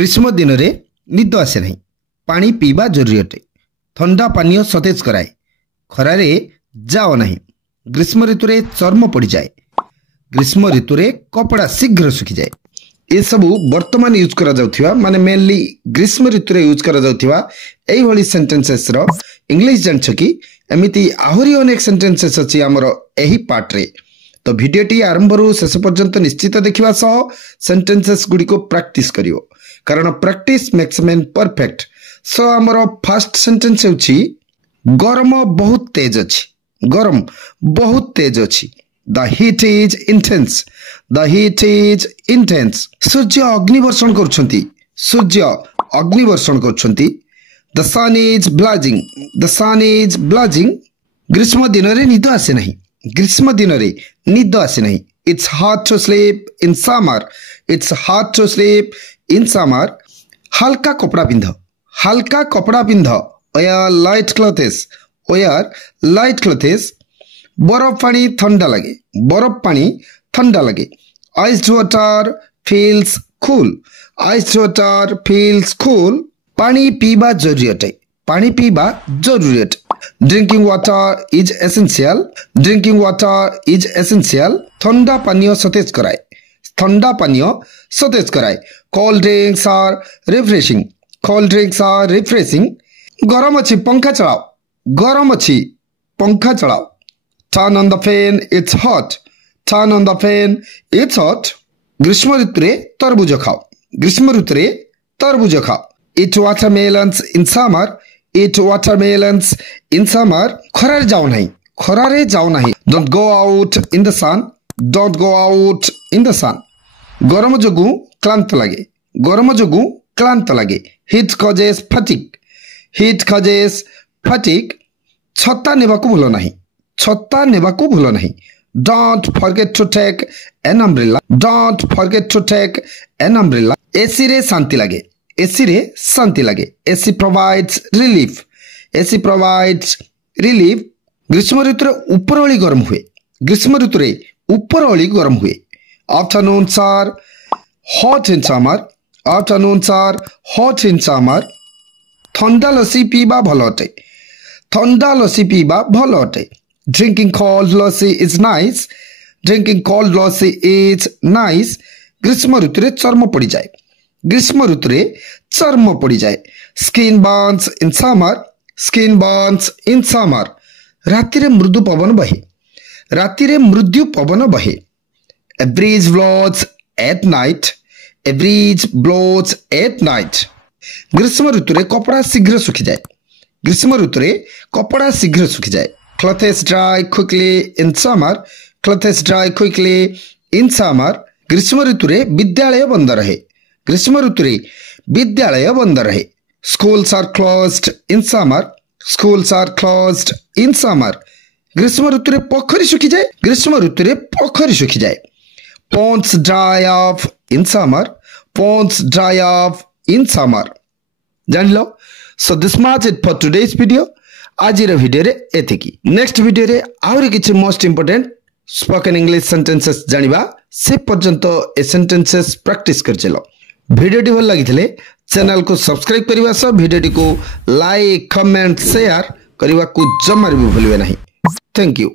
ग्रीष्म दिन में निद आसे नहीं। पानी पीवा जरूरी अटे। ठंडा पानीय सतेज कराए। खरारे जाओ नहीं। ग्रीष्म ऋतु रे चर्म पड़ जाए। ग्रीष्म ऋतु रे कपड़ा शीघ्र सुखी जाए। ये सब वर्तमान यूज करा जाउथिबा माने मेनली ग्रीष्म ऋतु रे यूज करा जाउथिबा एई भली सेंटेंसेस रो इंग्लिश जानछ कि एमिति आहुरी अनेक सेंटेंसेस अछि हमर एही पार्ट रे। तो वीडियोटी आरंभ रु शेष पर्यंत निश्चित देखिबा सह सेंटेंसेस गुडी को प्रैक्टिस करियो कारण प्रैक्टिस मेक्स मैन परफेक्ट। सो हमर फर्स्ट सेंटेंस होछि गरम बहुत तेज अछि। गरम बहुत तेज अछि। The heat is intense. The heat is intense. Surya अग्निवर्षण करुछंती। Surya अग्निवर्षण करुछंती। The sun is blazing. The sun is blazing. ग्रीष्म दिन रे निद आसे नहीं। ग्रीष्म दिन रे निद आसे नहीं। It's hard to sleep in summer. It's hard to sleep in summer. हल्का कपड़ा पिंध। हल्का कपड़ा पिंध। Wear light clothes. Wear light clothes. बरफ पानी ठंडा लगे। बरफ पानी ठंडा लगे। Iced water feels cool. Iced water feels cool. पानी पीबा जरूरी अटे। पानी पीबा जरूरी अटे। Drinking water is essential. Drinking water is essential. ठंडा पानीय सतेज कराए। ठंडा पानीय सतेज कराए। Cold drinks are refreshing. Cold drinks are refreshing. गरम अच्छी पंखा चलाओ। गरम अच्छी पंखा चलाओ। Turn on the fan, it's hot. Turn on the fan, it's hot. ग्रीष्म ऋतु रे तरबूज खाओ। ग्रीष्म ऋतु रे तरबूज खाओ। Eat watermelons in summer. Eat watermelons in summer. खरारे जाओ नहीं। खरारे जाओ नहीं। Don't go out in the sun. Don't go out in the sun. गरम जोगु क्लांत लगे। गरम जोगु क्लांत लगे। Heat causes fatigue. Heat causes fatigue. छत्ता नेबाकु भूलो नहीं। छत्ता नेबाकु भूलो नहीं। Don't forget to take an umbrella. Don't forget to take an umbrella. AC रे शांति लगे। एसी रे शांति लगे। AC provides relief. AC provides relief. ग्रीष्म ऋतु रे उपरओली गरम हुए। ग्रीष्म ऋतु रे उपरओली गरम हुए। Afternoons are hot in summer. Afternoons are hot in summer. ठंडा लस्सी पीबा भलो अटे। ठंडा लस्सी पीबा भलो अटे। Drinking cold lassi is nice. Drinking cold lassi is nice. ग्रीष्म ऋतु रे चर्म पड़ी जाए। ग्रीष्म ऋतु रे चर्म पड़ी जाए। Skin burns in summer. Skin burns in summer. राति रे मृदु पवन बहे। राति रे मृदु पवन बहे। A breeze blows at night. A breeze blows at night. ग्रीष्म ऋतु रे कपड़ा शीघ्र सुखी जाए। ग्रीष्म ऋतु रे कपड़ा शीघ्र सुखी जाए। Clothes dry quickly in summer. Clothes dry quickly in summer. ग्रीष्म ऋतु रे विद्यालय बंद रहे। ग्रीष्म ऋतु रे विद्यालय बंद रहे। Schools are closed in summer. Schools are closed in summer. ग्रीष्म ऋतु रे पोखरी सुखी जाए। ग्रीष्म ऋतु रे पोखरी सुखी जाए। Ponds dry off in summer. Ponds dry off in summer. जान लो। So this much it for today's video. आज वीडियो रे एतिकी। नेक्स्ट वीडियो रे आउरी किछि most important spoken English sentences जानिबा से पर्यंत ए सेंटेंसेस प्रैक्टिस कर चलो। वीडियो भल लगी चैनल को सब्सक्राइब करबा सह वीडियो को लाइक कमेंट शेयर करबा को जमार भी भूलिबे नहीं। Thank you.